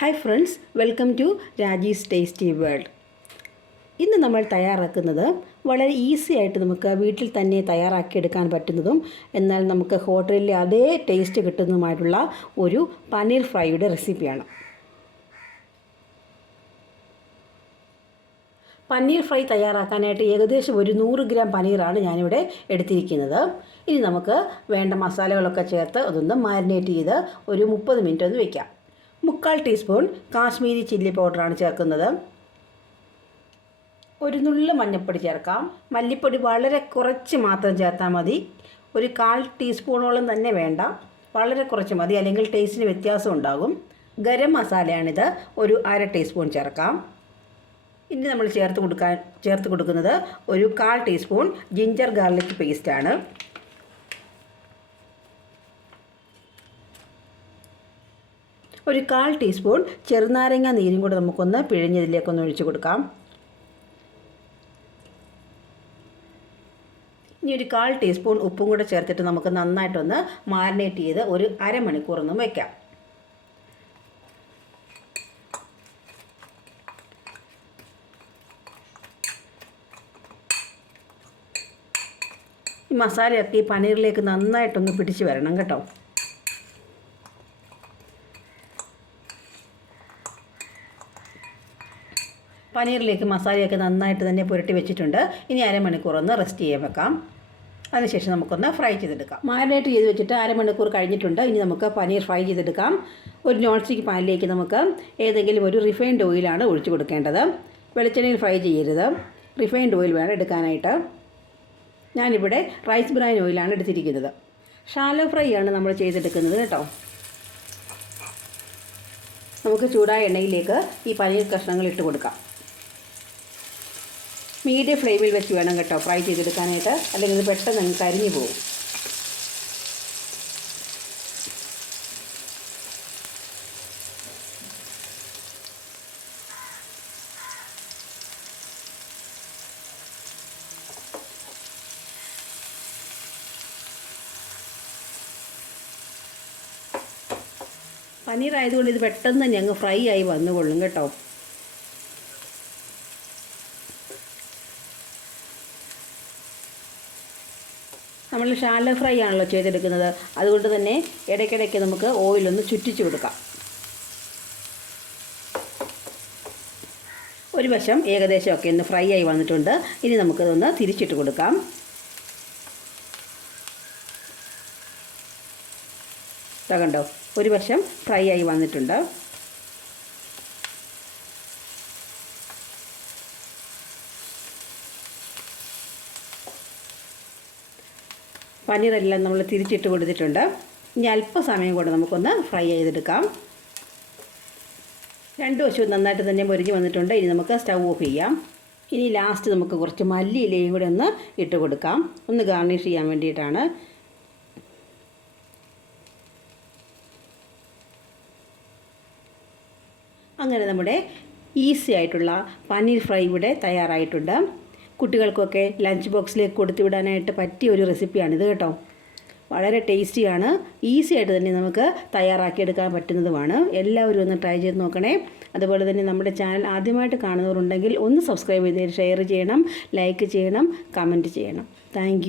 Hi friends welcome to Raji's tasty world ഇന്ന് നമ്മൾ തയ്യാറാക്കുന്നത് വളരെ ഈസി ആയിട്ട് നമുക്ക് വീട്ടിൽ തന്നെ തയ്യാറാക്കിയെടുക്കാൻ പറ്റുന്നതും എന്നാൽ നമുക്ക് ഹോട്ടലിലെ അതേ ടേസ്റ്റ് കിട്ടുന്നതുമായിട്ടുള്ള ഒരു പനീർ ഫ്രൈയുടെ റെസിപ്പിയാണ് പനീർ ഫ്രൈ തയ്യാറാക്കാനായിട്ട് ഏകദേശം ഒരു നൂറ് ഗ്രാം പനീറാണ് ഞാനിവിടെ എടുത്തിരിക്കുന്നത്. ഇനി നമുക്ക് വേണ്ട മസാലകളൊക്കെ ചേർത്ത് അതൊന്ന് മാരിനേറ്റ് ചെയ്ത് ഒരു മുപ്പത് മിനിറ്റ് ഒന്ന് വെക്കാം. മുക്കാൽ ടീസ്പൂൺ കാശ്മീരി ചില്ലി പൗഡറാണ് ചേർക്കുന്നത്. ഒരു നുള്ളു മഞ്ഞൾപ്പൊടി ചേർക്കാം. മല്ലിപ്പൊടി വളരെ കുറച്ച് മാത്രം ചേർത്താൽ മതി. ഒരു കാൽ ടീസ്പൂണോളം തന്നെ വേണ്ട. വളരെ കുറച്ച് മതി അല്ലെങ്കിൽ ടേസ്റ്റിന് വ്യത്യാസം ഉണ്ടാകും. ഗരം മസാലയാണിത്. ഒരു അര ടീസ്പൂൺ ചേർക്കാം. ഇനി നമ്മൾ ചേർത്ത് കൊടുക്കാൻ ചേർത്ത് കൊടുക്കുന്നത് ഒരു കാൽ ടീസ്പൂൺ ജിഞ്ചർ ഗാർലിക് പേസ്റ്റാണ് ഒരു കാൽ ടീസ്പൂൺ ചെറുനാരങ്ങ നീരും കൂടെ നമുക്കൊന്ന് പിഴിഞ്ഞതിലേക്കൊന്ന് ഒഴിച്ചു കൊടുക്കാം. ഇനി ഒരു കാൽ ടീസ്പൂൺ ഉപ്പും കൂടെ ചേർത്തിട്ട് നമുക്ക് നന്നായിട്ടൊന്ന് മാരിനേറ്റ് ചെയ്ത് ഒരു അരമണിക്കൂറൊന്നും വയ്ക്കാം ഈ മസാലയൊക്കെ ഈ പനീറിലേക്ക് നന്നായിട്ടൊന്ന് പിടിച്ച് വരണം കേട്ടോ. പനീറിലേക്ക് മസാലയൊക്കെ നന്നായിട്ട് തന്നെ പുരട്ടി വെച്ചിട്ടുണ്ട്. ഇനി അരമണിക്കൂർ ഒന്ന് റെസ്റ്റ് ചെയ്യാൻ വെക്കാം. അതിനുശേഷം നമുക്കൊന്ന് ഫ്രൈ ചെയ്തെടുക്കാം. മാരിനേറ്റ് ചെയ്ത് വെച്ചിട്ട് അരമണിക്കൂർ കഴിഞ്ഞിട്ടുണ്ട്. ഇനി നമുക്ക് പനീർ ഫ്രൈ ചെയ്തെടുക്കാം. ഒരു നോൺ സ്റ്റിക്ക് പാനിലേക്ക് നമുക്ക് ഏതെങ്കിലും ഒരു റിഫൈൻഡ് ഓയിലാണ് ഒഴിച്ചു കൊടുക്കേണ്ടത്. വെളിച്ചെണ്ണയിൽ ഫ്രൈ ചെയ്യരുത്. റിഫൈൻഡ് ഓയിൽ വേണം എടുക്കാനായിട്ട്. ഞാനിവിടെ റൈസ് ബ്രാൻ ഓയിലാണ് എടുത്തിരിക്കുന്നത്. ഷാലോ ഫ്രൈ ആണ് നമ്മൾ ചെയ്തെടുക്കുന്നത് കേട്ടോ. നമുക്ക് ചൂടായ എണ്ണയിലേക്ക് ഈ പനീർ കഷ്ണങ്ങൾ ഇട്ട് കൊടുക്കാം. മീഡിയം ഫ്ലെയിമിൽ വെച്ച് വേണം കേട്ടോ ഫ്രൈ ചെയ്തെടുക്കാനായിട്ട്. അല്ലെങ്കിൽ ഇത് പെട്ടെന്ന് അങ്ങ് കരിഞ്ഞു പോകും. പനീറായതുകൊണ്ട് ഇത് പെട്ടെന്ന് അങ്ങ് ഫ്രൈ ആയി വന്നുകൊള്ളും കേട്ടോ. നമ്മൾ ഷാലോ ഫ്രൈ ആണല്ലോ ചെയ്തെടുക്കുന്നത്. അതുകൊണ്ട് തന്നെ ഇടയ്ക്കിടയ്ക്ക് നമുക്ക് ഓയിലൊന്ന് ചുറ്റിച്ചു കൊടുക്കാം. ഒരു വശം ഏകദേശമൊക്കെ ഒന്ന് ഫ്രൈ ആയി വന്നിട്ടുണ്ട്. ഇനി നമുക്കതൊന്ന് തിരിച്ചിട്ട് കൊടുക്കാം. കണ്ടോ? ഒരു വശം ഫ്രൈ ആയി വന്നിട്ടുണ്ട്. പനീറെല്ലാം നമ്മൾ തിരിച്ചിട്ട് കൊടുത്തിട്ടുണ്ട്. ഇനി അല്പസമയം കൂടെ നമുക്കൊന്ന് ഫ്രൈ ചെയ്തെടുക്കാം. രണ്ട് വശവും നന്നായിട്ട് തന്നെ മുരിഞ്ഞ് വന്നിട്ടുണ്ട്. ഇനി നമുക്ക് സ്റ്റൗ ഓഫ് ചെയ്യാം. ഇനി ലാസ്റ്റ് നമുക്ക് കുറച്ച് മല്ലിയിലയും കൂടെ ഒന്ന് ഇട്ട് കൊടുക്കാം. ഒന്ന് ഗാർണിഷ് ചെയ്യാൻ വേണ്ടിയിട്ടാണ്. അങ്ങനെ നമ്മുടെ ഈസി ആയിട്ടുള്ള പനീർ ഫ്രൈ ഇവിടെ തയ്യാറായിട്ടുണ്ട്. കുട്ടികൾക്കൊക്കെ ലഞ്ച് ബോക്സിലേക്ക് കൊടുത്തു വിടാനായിട്ട് പറ്റിയ ഒരു റെസിപ്പിയാണിത് കേട്ടോ. വളരെ ടേസ്റ്റിയാണ് ഈസി ആയിട്ട് തന്നെ നമുക്ക് തയ്യാറാക്കിയെടുക്കാൻ പറ്റുന്നതുമാണ്. എല്ലാവരും ഒന്ന് ട്രൈ ചെയ്ത് നോക്കണേ. അതുപോലെ തന്നെ നമ്മുടെ ചാനൽ ആദ്യമായിട്ട് കാണുന്നവരുണ്ടെങ്കിൽ ഒന്ന് സബ്സ്ക്രൈബ് ചെയ്ത് ഷെയർ ചെയ്യണം ലൈക്ക് ചെയ്യണം കമന്റ് ചെയ്യണം. താങ്ക്